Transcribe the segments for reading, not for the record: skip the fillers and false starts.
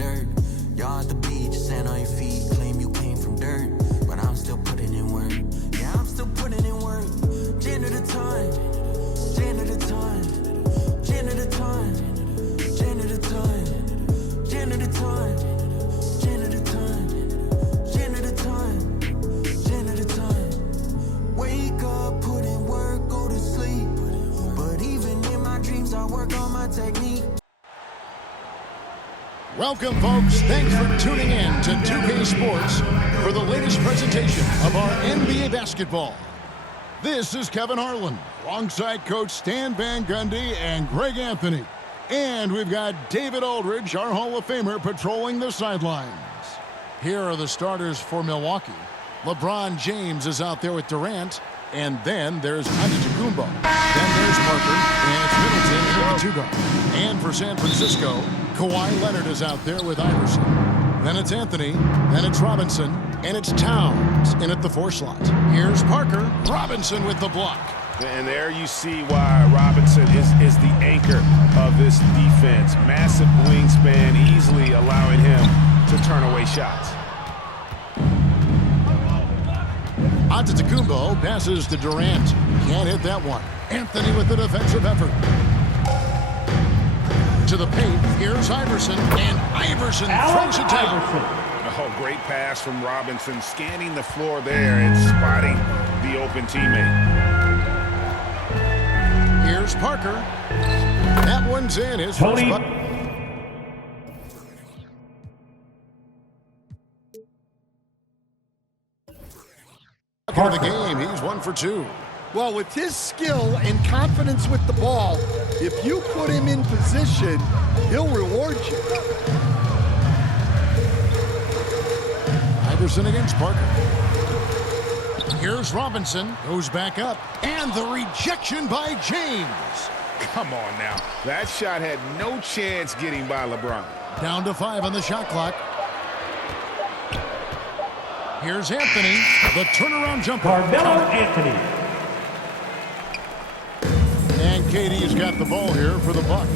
dirt. Y'all at the beach, sand on your feet, claim you came from dirt. But I'm still putting in work. Yeah, I'm still putting in work. Jan at a time, Jan at a time, Jan at a time, Jan at a time, Jan at a time, Jan at a time, Jan at a time, Jan at a time. Wake up, put in work, go to sleep. But even in my dreams, I work on my technique. Welcome, folks. Thanks for tuning in to 2K Sports for the latest presentation of our NBA basketball. This is Kevin Harlan, alongside Coach Stan Van Gundy and Greg Anthony. And we've got David Aldridge, our Hall of Famer, patrolling the sidelines. Here are the starters for Milwaukee. LeBron James is out there with Durant. And then there's Antetokounmpo. Then there's Parker, and it's Middleton in the two-guard. And for San Francisco, Kawhi Leonard is out there with Iverson. Then it's Anthony, then it's Robinson, and it's Towns in at the 4 slot. Here's Parker, Robinson with the block. And there you see why Robinson is the anchor of this defense. Massive wingspan, easily allowing him to turn away shots. Antetokounmpo passes to Durant. Can't hit that one. Anthony with the defensive effort. To the paint, here's Iverson, and Iverson throws it down. Oh, great pass from Robinson, scanning the floor there and spotting the open teammate. Here's Parker. That one's in. His Tony. first for the game. He's 1 for 2. Well, with his skill and confidence with the ball, if you put him in position, he'll reward you. Iverson against Parker. Here's Robinson, goes back up, and the rejection by James. Come on now. That shot had no chance getting by LeBron. Down to 5 on the shot clock. Here's Anthony, the turnaround jumper. Carmelo Anthony. And KD's got the ball here for the Bucks.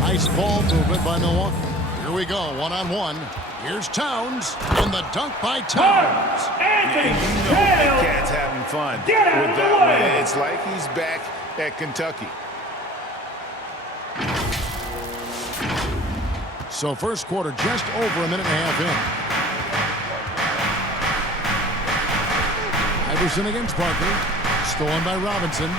Nice ball movement by Milwaukee. Here we go, one-on-one. Here's Towns, and the dunk by Towns. Anthony. The Cat's having fun with that one. It's like he's back at Kentucky. So first quarter just over a minute and a half in. Iverson against Parker. Stolen by Robinson.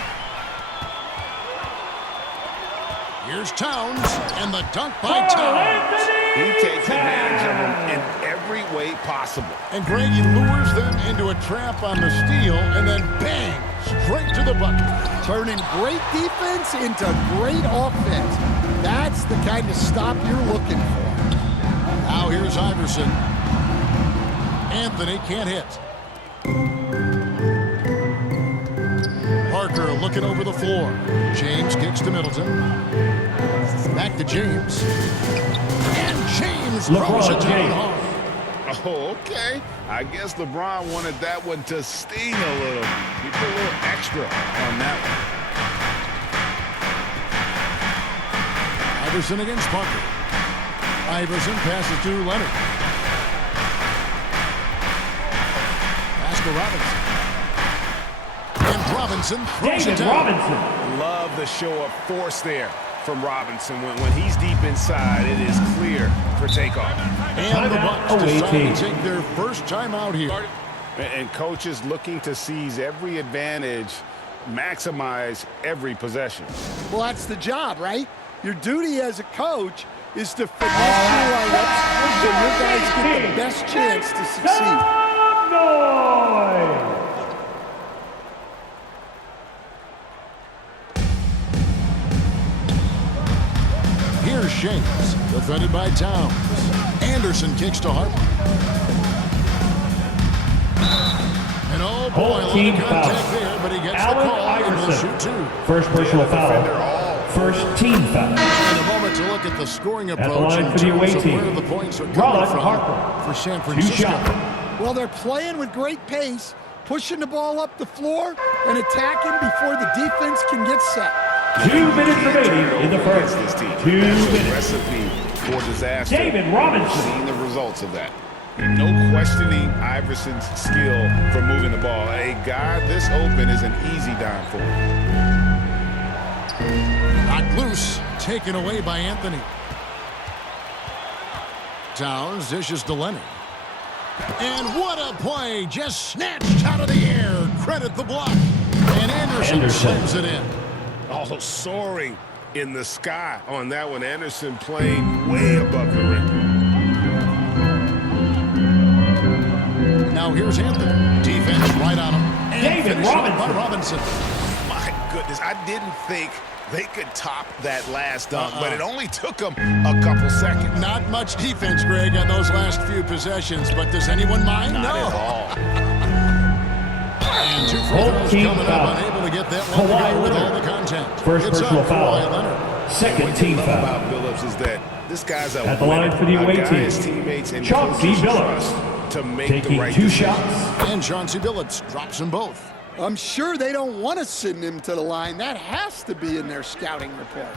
Here's Towns, and the dunk by Towns. He takes advantage of them in every way possible. And Greg, he lures them into a trap on the steal, and then bang, straight to the bucket. Turning great defense into great offense. That's the kind of stop you're looking for. Now here's Iverson. Anthony can't hit. Parker looking over the floor. James kicks to Middleton. Back to James. And James throws it down hard. Oh, okay. I guess LeBron wanted that one to sting a little. He put a little extra on that one. Iverson against Parker. Iverson passes to Leonard. Pass to Robinson. And Robinson throws it David down. Robinson. Love the show of force there from Robinson. When he's deep inside, it is clear for takeoff. And the Bucks decide to take their first time out here. And coaches looking to seize every advantage, maximize every possession. Well, that's the job, right? Your duty as a coach is to finesse your lineups so your guys get the best chance to succeed. Here's James, defended by Towns. Anderson kicks to Harper. And oh boy, a lot of contact there, but he gets the call and will shoot 2. First personal foul. First team foul. And a moment to look at the scoring approach line in for the terms away of team. where the points are coming Ron from Harper. for San 2 Francisco. shots. Well, they're playing with great pace, pushing the ball up the floor and attacking before the defense can get set. 2 minutes remaining in the first. 2 2 That's a minutes. recipe for disaster. David Robinson. Seeing the results of that. No questioning Iverson's skill for moving the ball. A guy this open is an easy dime for him. Knocked loose, taken away by Anthony. Towns dishes to Leonard. And what a play, just snatched out of the air. Credit the block. And Anderson slams it in. Also soaring in the sky on that one. Anderson playing way above the rim. Now here's Anthony. Defense right on him. And David Robinson. By Robinson. My goodness, I didn't think they could top that last dunk, but it only took them a couple seconds. Not much defense, Greg, on those last few possessions, but does anyone mind? Not no. at all. And 2 free throws coming up, unable to get that one together with all the contact. First It's personal up foul. Kawhi Leonard. Second team What I foul. love about Billups is that this guy's a At the line for the away guy team, his teammates and Chauncey coaches Billups, trust to make the taking right 2 decision. shots. And Chauncey Billups drops them both. I'm sure they don't want to send him to the line. That has to be in their scouting report.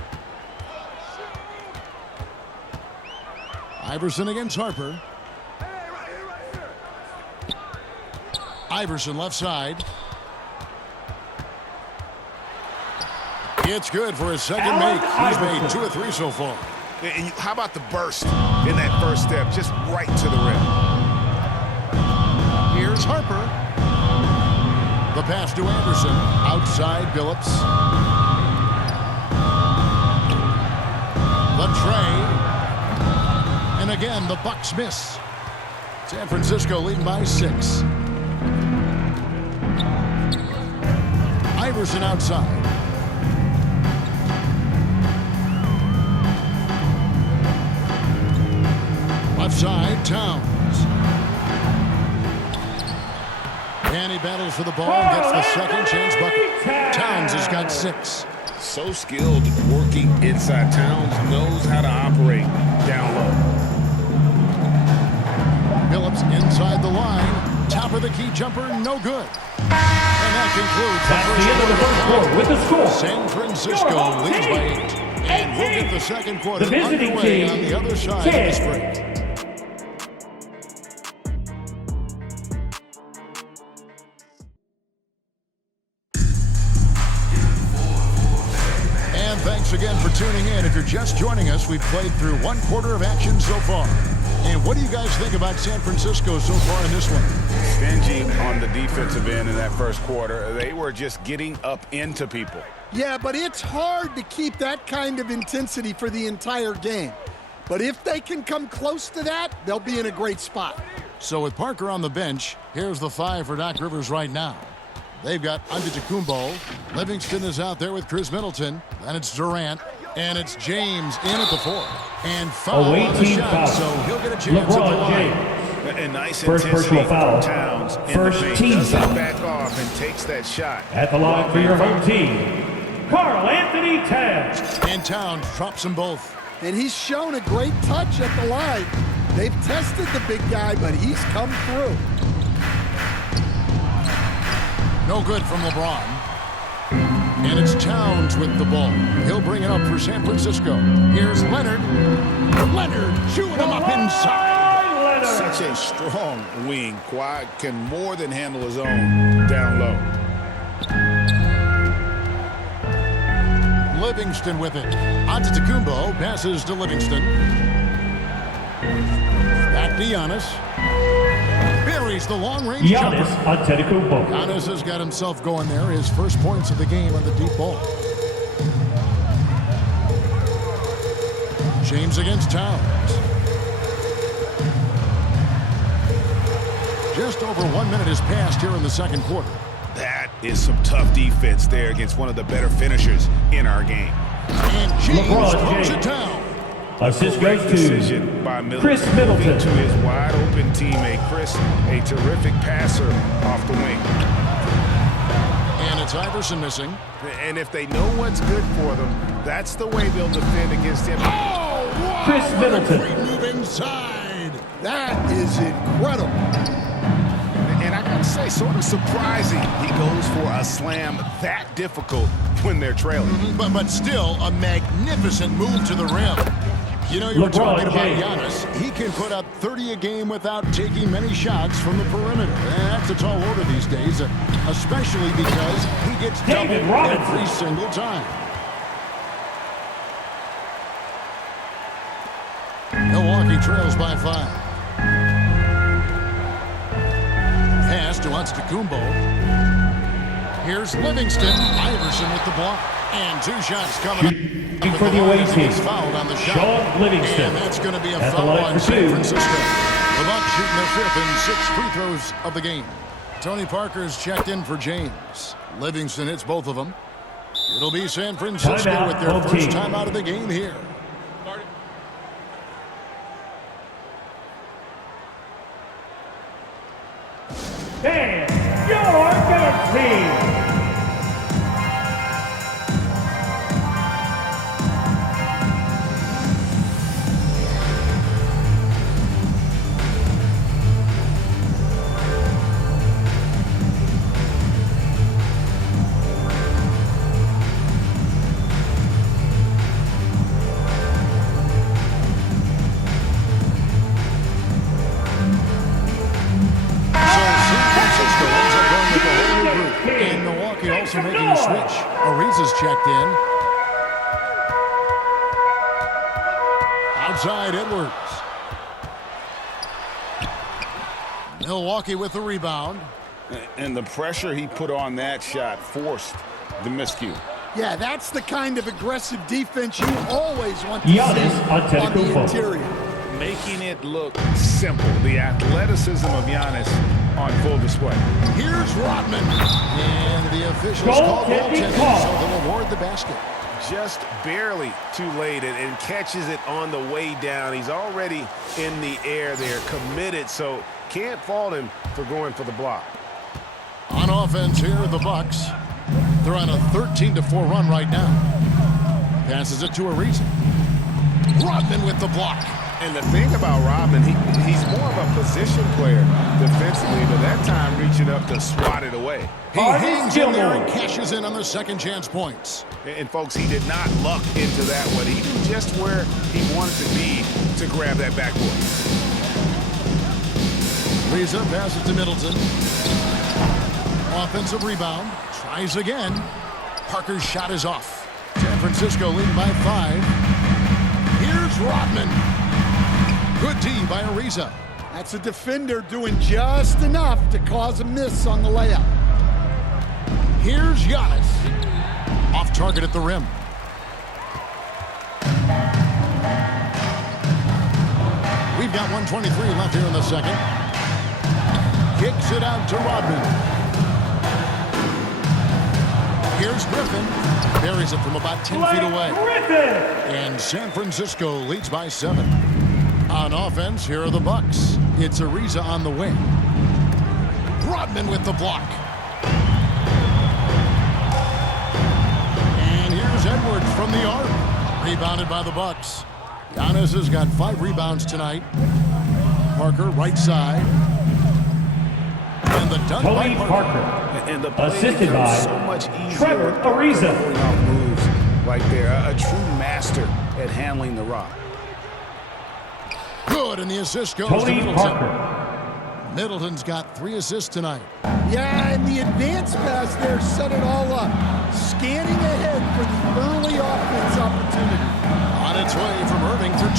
Iverson against Harper. Iverson left side. It's good for his second make. He's made 2 or 3 so far. And how about the burst in that first step, just right to the rim. Here's Harper. The pass to Anderson. Outside Billups. The tray. And again, the Bucks miss. San Francisco leading by 6. Iverson outside. Left side, Towns. And he battles for the ball and gets the second chance bucket. Towns has got 6. So skilled working inside. Towns knows how to operate down low. Billups inside the line. Top of the key jumper, no good. And that concludes That's the end of the first quarter with the score. San Francisco leads by 8. And we'll get the second quarter The visiting underway team, on the other side 10. of this break. And thanks again for tuning in. If you're just joining us, we've played through 1 quarter of action so far. And what do you guys think about San Francisco so far in this one? Stingy on the defensive end in that first quarter. They were just getting up into people. Yeah, but it's hard to keep that kind of intensity for the entire game. But if they can come close to that, they'll be in a great spot. So with Parker on the bench, here's the 5 for Doc Rivers right now. They've got Antetokounmpo. Livingston is out there with Chris Middleton. Then it's Durant. And it's James in at the 4. And foul Away on the team shot, foul. so he'll get a chance at the LeBron line. James. And nice First intensity personal foul. from Towns. in First the paint. team Doesn't foul. back off and takes that shot. At the line for your home team, Karl Anthony Towns. And Towns drops them both. And he's shown a great touch at the line. They've tested the big guy, but he's come through. No good from LeBron. And it's Towns with the ball. He'll bring it up for San Francisco. Here's Leonard. Leonard chewing him up inside. Leonard. Such a strong wing. Kawhi can more than handle his own down low. Livingston with it. Antetokounmpo passes to Livingston. Back to Giannis. Buries the long-range Giannis jumper. Antetokounmpo. Giannis has got himself going there. His first points of the game on the deep ball. James against Towns. Just over 1 minute has passed here in the second quarter. That is some tough defense there against one of the better finishers in our game. And James LeBron throws James. it down. Assist goes Decision to by Middleton. Chris Middleton. Moving to his wide open teammate. Chris, a terrific passer off the wing. And it's Iverson missing. And if they know what's good for them, that's the way they'll defend against him. Oh, wow, Chris what a Middleton. great move inside. That is incredible. And I gotta say, sort of surprising he goes for a slam that difficult when they're trailing. But still a magnificent move to the rim. You know, you were talking about James. Giannis. He can put up 30 a game without taking many shots from the perimeter. And that's a tall order these days, especially because he gets David doubled Robinson. every single time. Milwaukee trails by 5. Pass to Antetokounmpo. Here's Livingston. Iverson with the block. And 2 shots coming up. For the away team, Fouled on the shot. Sean Livingston. And that's going to be a At the foul line on for San 2. Francisco. The Bucks shooting their 5th and 6th free throws of the game. Tony Parker's checked in for James. Livingston hits both of them. It'll be San Francisco Timeout, with their home first team. time out of the game here. And your red team. Making a switch. Ariza's checked in. Outside Edwards. Milwaukee with the rebound. And the pressure he put on that shot forced the miscue. Yeah, that's the kind of aggressive defense you always want to Giannis see on the Antetokounmpo. interior. Making it look simple. The athleticism of Giannis on full display. Here's Rodman. And the officials call goaltending, so they'll award the basket. Just barely too late and catches it on the way down. He's already in the air there, committed, so can't fault him for going for the block. On offense here, the Bucks. They're on a 13-4 run right now. Passes it to Ariza. Rodman with the block. And the thing about Rodman, he's more of a position player defensively, but that time reaching up to swat it away. He hangs in there and cashes in on the second chance points. And folks, he did not luck into that one. He knew just where he wanted to be to grab that backboard. Ariza passes to Middleton. Offensive rebound. Tries again. Parker's shot is off. San Francisco leading by 5. Here's Rodman. Good D by Ariza. That's a defender doing just enough to cause a miss on the layup. Here's Giannis. Off target at the rim. We've got 1:23 left here in the second. Kicks it out to Rodman. Here's Griffin. Buries it from about 10 feet away. And San Francisco leads by 7. On offense, here are the Bucks. It's Ariza on the wing. Rodman with the block. And here's Edwards from the arc. Rebounded by the Bucks. Giannis has got 5 rebounds tonight. Parker, right side. And the dunk by Tony Parker. Parker. And the play Assisted by so much easier Trevor with Ariza. pulling off moves right there. A true master at handling the rock. Good, and the assist goes Tony to Middleton. Parker. Middleton's got 3 assists tonight. Yeah, and the advance pass there set it all up. Scanning ahead for the early offense opportunity. On its way from Irving for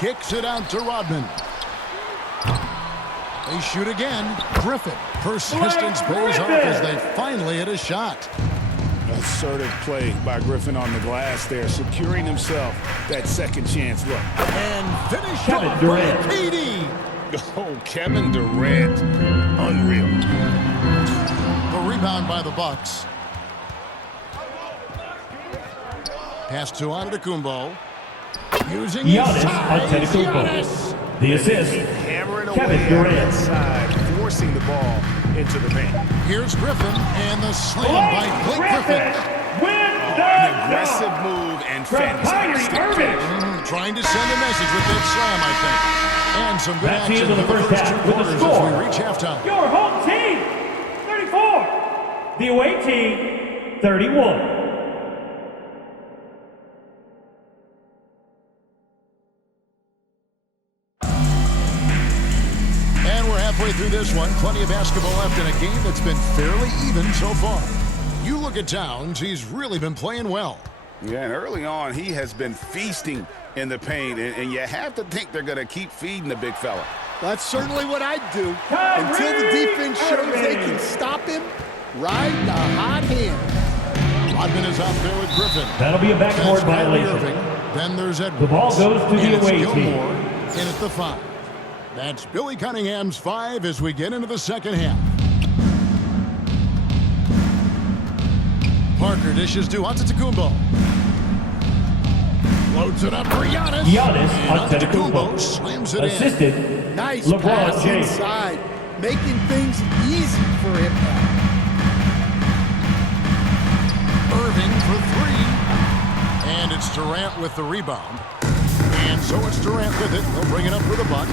2. Kicks it out to Rodman. They shoot again. Griffin. Persistence pays off as they finally hit a shot. Assertive play by Griffin on the glass there, securing himself that second chance look. And finished Kevin off Durant. by KD. Oh, Kevin Durant. Unreal. The rebound by the Bucks. Pass to Antetokounmpo. Using his Giannis size. Antetokounmpo. Giannis. The assist. Hammering Kevin away on Durant. that side, forcing the ball into the paint. Here's Griffin and the slam by Blake Griffin. Wins the An aggressive dunk move and from fantastic Kyrie Irving. Trying to send a message with that slam, I think. And some good That's the action end of for the the first first 2 half with the quarters score. as we reach halftime. Your home team, 34. The away team, 31. this one. Plenty of basketball left in a game that's been fairly even so far. You look at Towns, he's really been playing well. Yeah, and early on, he has been feasting in the paint, and you have to think they're going to keep feeding the big fella. That's certainly what I'd do. Until the defense shows they can stop him, ride the hot hand. Rodman is out there with Griffin. That'll be a backboard That's Kyrie violation. Irving. Then there's Edwards. The ball goes to the And it's away team. Gilmore in at the 5. That's Billy Cunningham's 5 as we get into the second half. Parker dishes to Antetokounmpo. Loads it up for Giannis. Giannis And Antetokounmpo. slams it in. Assisted Nice LeBron pass James. inside, making things easy for him now. Irving for 3. And it's Durant with the rebound. And so it's Durant with it. They'll bring it up for the Bucks.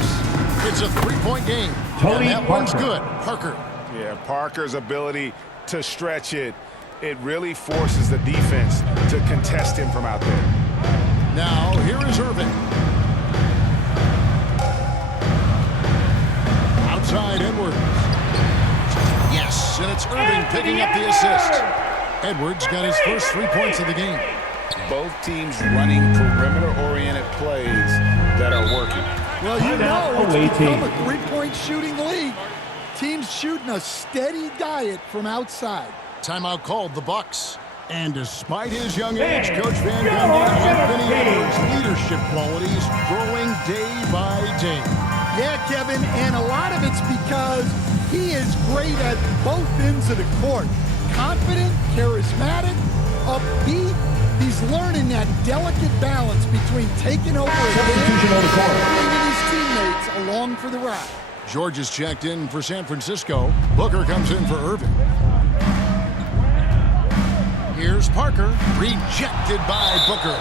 It's a 3-point game. Tony and that one's Parker. good. Parker. Yeah, Parker's ability to stretch it, it really forces the defense to contest him from out there. Now, here is Irving. Outside Edwards. Yes, and it's Irving picking up the assist. Edwards got his first 3 points of the game. Both teams running perimeter-oriented plays that are working. Well, you Timeout, know away it's become team. a three-point shooting league. Teams shooting a steady diet from outside. Timeout called the Bucks. And despite his young age, Coach Van Gundy, Anthony Edwards' leadership qualities growing day by day. Yeah, Kevin, and a lot of it's because he is great at both ends of the court. Confident, charismatic, upbeat. He's learning that delicate balance between taking over a game Substitution on the court. and bringing his teammates along for the ride. George is checked in for San Francisco. Booker comes in for Irving. Here's Parker, rejected by Booker.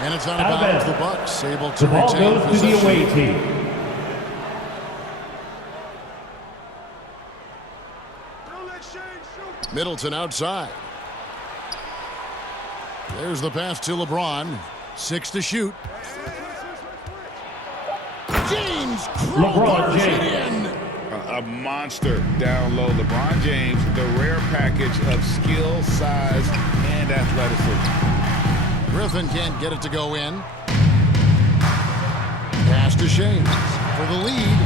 And it's out of Out of bounds. bounds. The Bucks able to The ball retain goes to the possession. away team. Middleton outside. There's the pass to LeBron. 6 to shoot. James crowbars it James. in. A monster down low. LeBron James, the rare package of skill, size, and athleticism. Griffin can't get it to go in. Pass to James for the lead.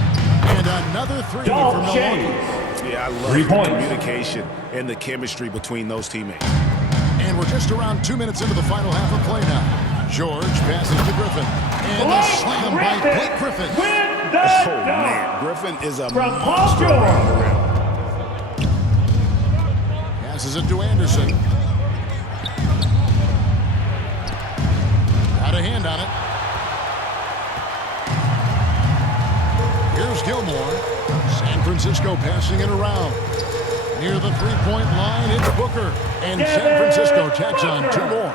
And another 3 Dog for Milwaukee. James. Yeah, I love 3 the points. communication and the chemistry between those teammates. And we're just around 2 minutes into the final half of play now. George passes to Griffin. And the slam by Blake Griffin. Win the Oh, dunk. man. Griffin is a From monster Paul around the rim. Passes it to Anderson. Got a hand on it. Here's Gilmore. San Francisco passing it around. Near the 3-point line, it's Booker. And San Francisco tacks on 2 more.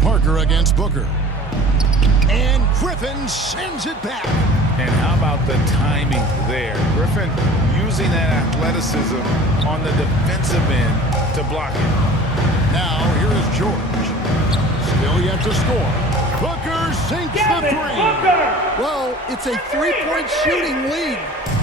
Parker against Booker. And Griffin sends it back. And how about the timing there? Griffin using that athleticism on the defensive end to block it. Now, here is George. Still yet to score. Booker sinks the Devin 3. Booker. Well, it's a three-point shooting league.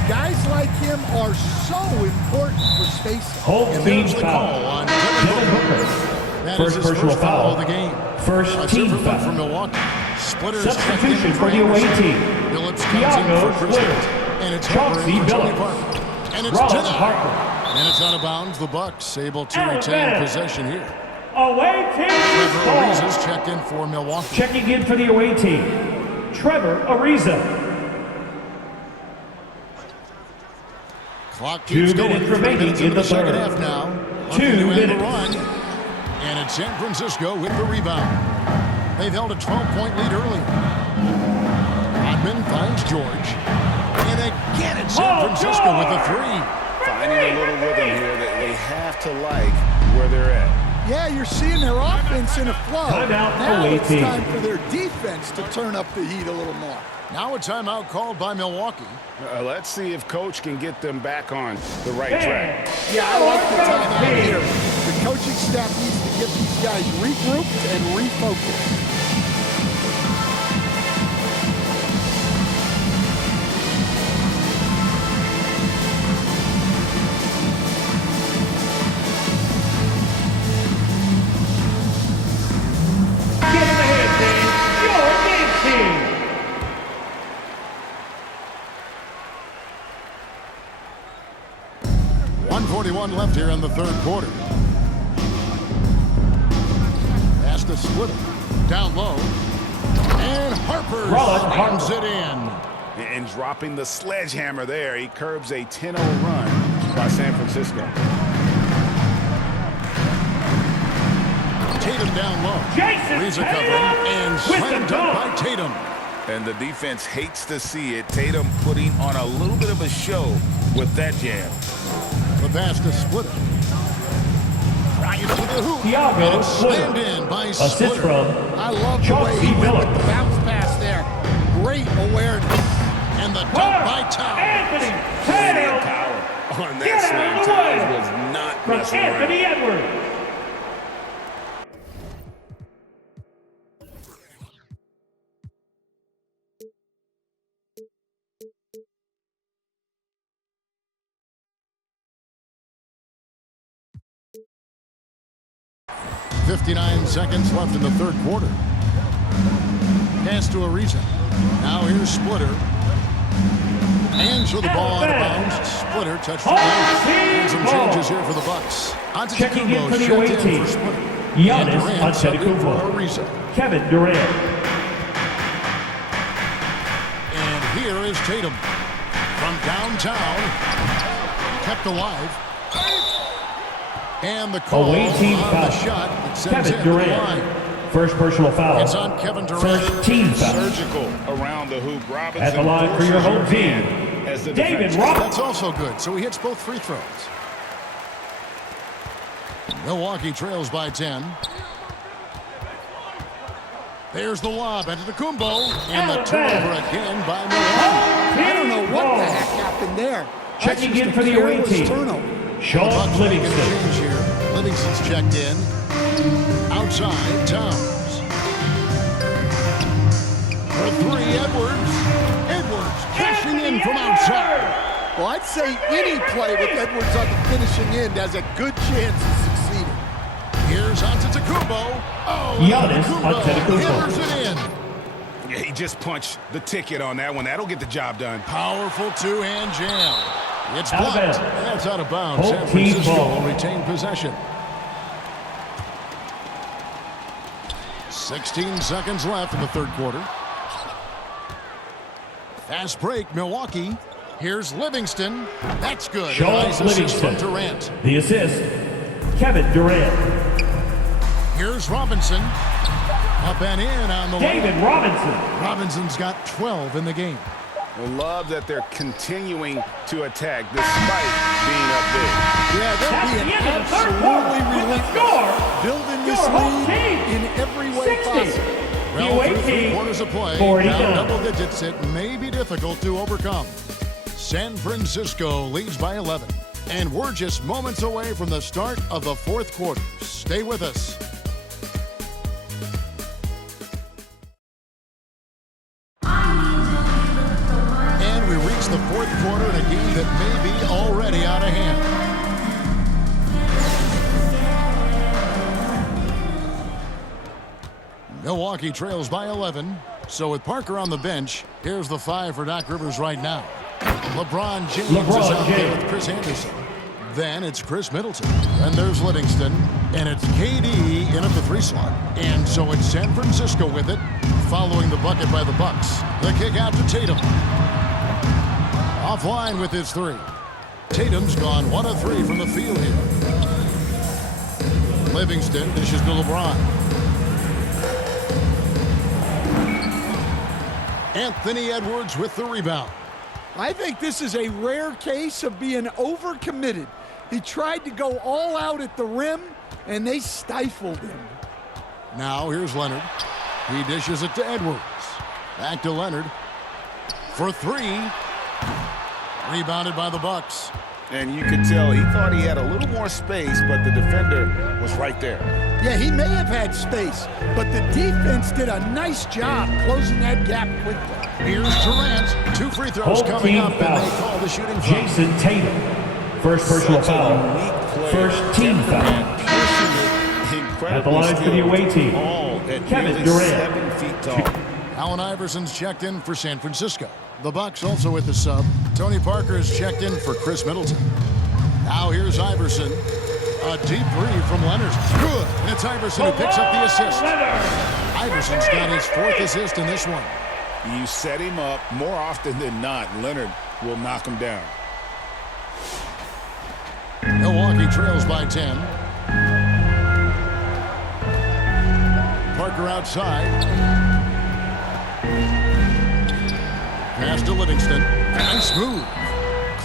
Guys like him are so important for spacing. Whole And team there's the foul. call on Devin Devin Booker. Booker. That First is his personal first foul foul. of the game. First A team different look foul. from Milwaukee. Splitters Substitution checked in for the away Anderson. team. Phillips comes in Thiago for Chris Splitter. Hill. And it's Chauncey Harper in for Tony Billups. Parker. And it's Ron Tonight. Harper. And it's out of bounds. The Bucks able to Out of retain bounds. possession here. Away team Trevor ball. Ariza's checked in for Milwaukee. Checking in for the away team. Trevor Ariza. Clock keeps 2 going. minutes 3 remaining minutes in into the the second third. half now. 2 Looking to end the minutes. run. And it's San Francisco with the rebound. They've held a 12-point lead early. Rodman finds George. And again it's San Francisco with the 3. Finding a little rhythm here that they have to like where they're at. Yeah, you're seeing their offense in a flow. Timeout, Now away it's team. time for their defense to turn up the heat a little more. Now a timeout called by Milwaukee. Let's see if Coach can get them back on the right track. Yeah, I like the timeout here. The coaching staff needs to get these guys regrouped and refocused. 2:41 left here in the third quarter. Pass to Splitter. Down low. And Harper slams it in. And dropping the sledgehammer there, he curbs a 10-0 run by San Francisco. Tatum down low. Jason Reza Tatum covering and with the slammed dunk. up by Tatum. And the defense hates to see it. Tatum putting on a little bit of a show with that jam. The pass to Splitter. Right to the hoop. Thiago And slammed Splitter. in by Assist Splitter. from I love the Chauncey way he went Miller. with the bounce pass there. Great awareness. And the dunk by Towns. Anthony And Tatum power on that Get slam. out of the Towns way. was not from messing around. Anthony Edwards. .59 seconds left in the third quarter. Pass to Ariza. Now here's Splitter. And so the ball out of bounds. Splitter touched the Home ground. team And some ball. changes here for the Bucks. Checking in for the checked away in team. for Splitter. Giannis And Durant subbed in for Antetokounmpo. Ariza. Kevin Durant. And here is Tatum. From downtown. Kept alive. And the call Away team on foul. the shot that sends Kevin him to the Durant. line. First personal foul. It's on Kevin Durant. First team foul. Surgical around the hoop. Robinson At the line for your forces home team, hand as the David defense. Robinson. That's also good. So he hits both free throws. Milwaukee trails by 10. There's the lob into the Kumbo. And the turnover again by Milwaukee. I don't know what the heck happened there. That's Checking just in a for the away careless team. turnover. Sean Bucks making a Livingston. change here. Livingston's checked in. Outside, Towns. For three, Edwards. Edwards cashing in from outside. Well, I'd say any play with Edwards on the finishing end has a good chance of succeeding. Here's Antetokounmpo. Oh, Giannis Antetokounmpo Antetokounmpo. hammers it in. Yeah, he just punched the ticket on that one. That'll get the job done. Powerful two-hand jam. It's Out of blocked. bounds. That's out of bounds. Home San team Francisco ball. will retain possession. 16 seconds left in the third quarter. Fast break, Milwaukee. Here's Livingston. That's good. Sean Nice assist from Livingston. Durant. The assist, Kevin Durant. Here's Robinson. Up and in on the David line. Robinson. Robinson's got 12 in the game. I love that they're continuing to attack despite being up big. Yeah, they're That's being the end of the third absolutely quarter with the relentless. score. Building Your this home lead team, in every way 60. possible. The Well, away through three team, quarters of play, 49. down double digits, it may be difficult to overcome. San Francisco leads by 11, and we're just moments away from the start of the fourth quarter. Stay with us. And we reach the fourth quarter in a game that may be already out of hand. Milwaukee trails by 11. So with Parker on the bench, here's the five for Doc Rivers right now. LeBron James is out there with Chris Anderson. Then it's Chris Middleton. And there's Livingston. And it's KD in at the three slot. And so it's San Francisco with it, following the bucket by the Bucks. The kick out to Tatum. Offline with his three. Tatum's gone 1 of 3 from the field here. Livingston dishes to LeBron. Anthony Edwards with the rebound. I think this is a rare case of being overcommitted. He tried to go all out at the rim, and they stifled him. Now here's Leonard. He dishes it to Edwards. Back to Leonard. For three. Rebounded by the Bucks. And you could tell he thought he had a little more space, but the defender was right there. Yeah, he may have had space, but the defense did a nice job closing that gap quickly. Here's Durant. 2 free throws Whole coming team up, and foul. they call the shooting foul. Jason Tatum. First personal Such a foul. unique player. First team foul. Incredibly At the line for the skilled, away team, all at Kevin nearly Durant. 7 feet tall. Allen Iverson's checked in for San Francisco. The Bucks also with the sub. Tony Parker is checked in for Chris Middleton. Now here's Iverson. A deep three from Leonard. Good. And it's Iverson who picks up the assist. Iverson's got his 4th assist in this one. You set him up more often than not. Leonard will knock him down. Milwaukee trails by 10. Parker outside. Pass to Livingston. Nice move.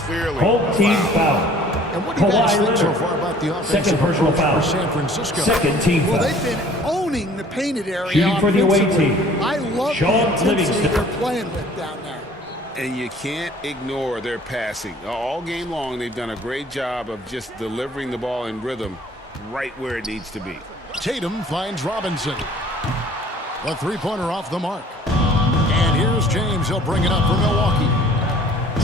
Clearly. Home team foul. And what do you guys Kawhi think so Leonard. far about the offensive Second personal approach foul. for San Francisco? Second team Well, foul. they've been owning the painted area. Shooting for the away offensively. team. I love Sean the intensity Livingston. they're playing with down there. And you can't ignore their passing. All game long, they've done a great job of just delivering the ball in rhythm right where it needs to be. Tatum finds Robinson. The three-pointer off the mark. And here's James. He'll bring it up for Milwaukee.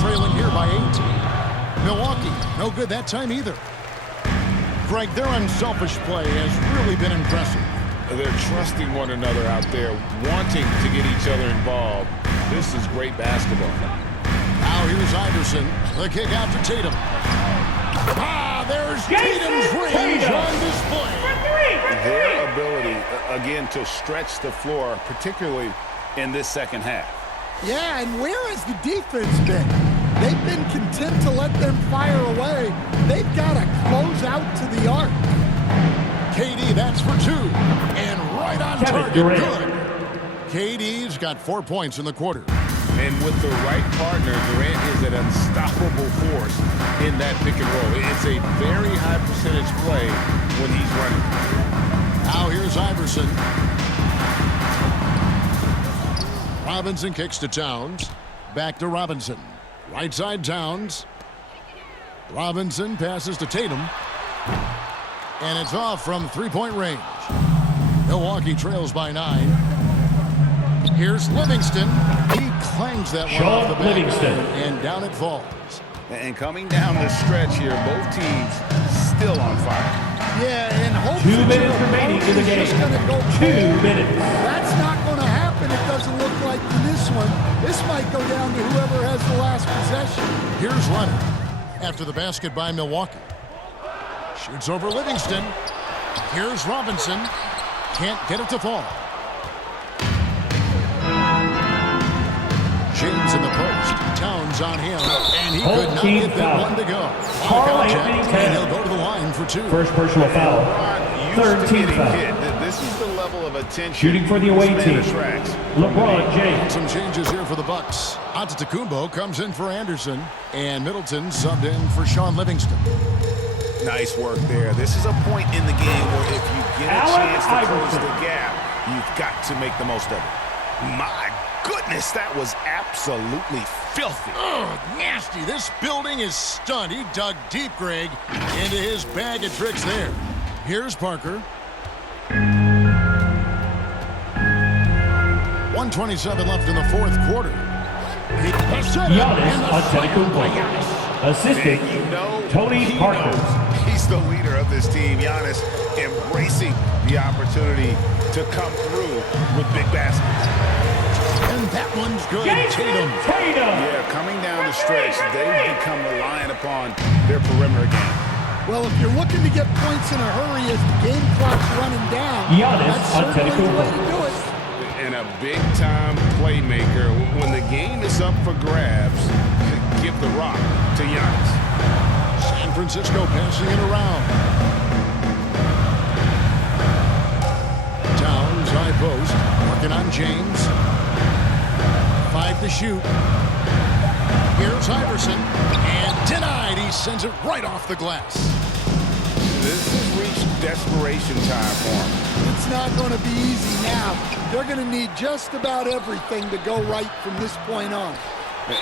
Trailing here by 8. Milwaukee, no good that time either. Greg, their unselfish play has really been impressive. They're trusting one another out there, wanting to get each other involved. This is great basketball. Now here's Iverson. The kick out to Tatum. There's Tatum's range on display. Their ability, again, to stretch the floor, particularly in this second half. Yeah, and where has the defense been? They've been content to let them fire away. They've got to close out to the arc. KD, that's for 2. And right on Kevin target. Durant. Good. KD's got 4 points in the quarter. And with the right partner, Durant is an unstoppable force in that pick and roll. It's a very high percentage play when he's running. Now here's Iverson. Robinson kicks to Towns. Back to Robinson. Right side Towns. Robinson passes to Tatum. And it's off from three-point range. Milwaukee trails by 9. Here's Livingston. He clangs that one off the back. Livingston. And down it falls. And coming down the stretch here, both teams still on fire. Yeah, and hopefully 2 minutes remaining in the game. Just gonna go 2 minutes. That's not going to happen. It doesn't look like in this one. This might go down to whoever has the last possession. Here's Leonard. After the basket by Milwaukee. Shoots over Livingston. Here's Robinson. Can't get it to fall. James in the post. Towns on him. And he could not team get that foul. one to go. Karl Contact, Anthony and Towns. he'll go to the line for 2. First personal foul. Used Third to team getting foul. hit. This is the level of attention. Shooting for the away this team. man attracts. LeBron James. Some changes here for the Bucks. Antetokounmpo comes in for Anderson. And Middleton subbed in for Sean Livingston. Nice work there. This is a point in the game where if you get a Allen chance to close Iverson. the gap, you've got to make the most of it. My goodness, that was absolutely filthy. Oh, nasty. This building is stunned. He dug deep, Greg, into his bag of tricks there. Here's Parker. 1:27 left in the 4th quarter. He set it, Giannis and the fire Antetokounmpo. by Giannis. Assistant, And you know Tony he Parker. knows he's the leader of this team. Giannis embracing the opportunity to come through with big baskets. And that one's good. Jason Tatum. Tatum. Yeah, coming down the stretch, they've become reliant upon their perimeter game. Well, if you're looking to get points in a hurry as the game clock's running down, Giannis that's certainly the way Antetokounmpo. to do it. And a big-time playmaker. When the game is up for grabs, give the rock to Giannis. San Francisco passing it around. Towns, high post. Working on James. 5 to shoot. Here's Iverson. And denied. He sends it right off the glass. This has reached desperation time for him. It's not going to be easy now. They're going to need just about everything to go right from this point on.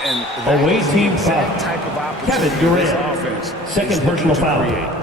And that Away is the team exact foul. type of opportunity Kevin Durant. this offense Second is looking personal to foul. create.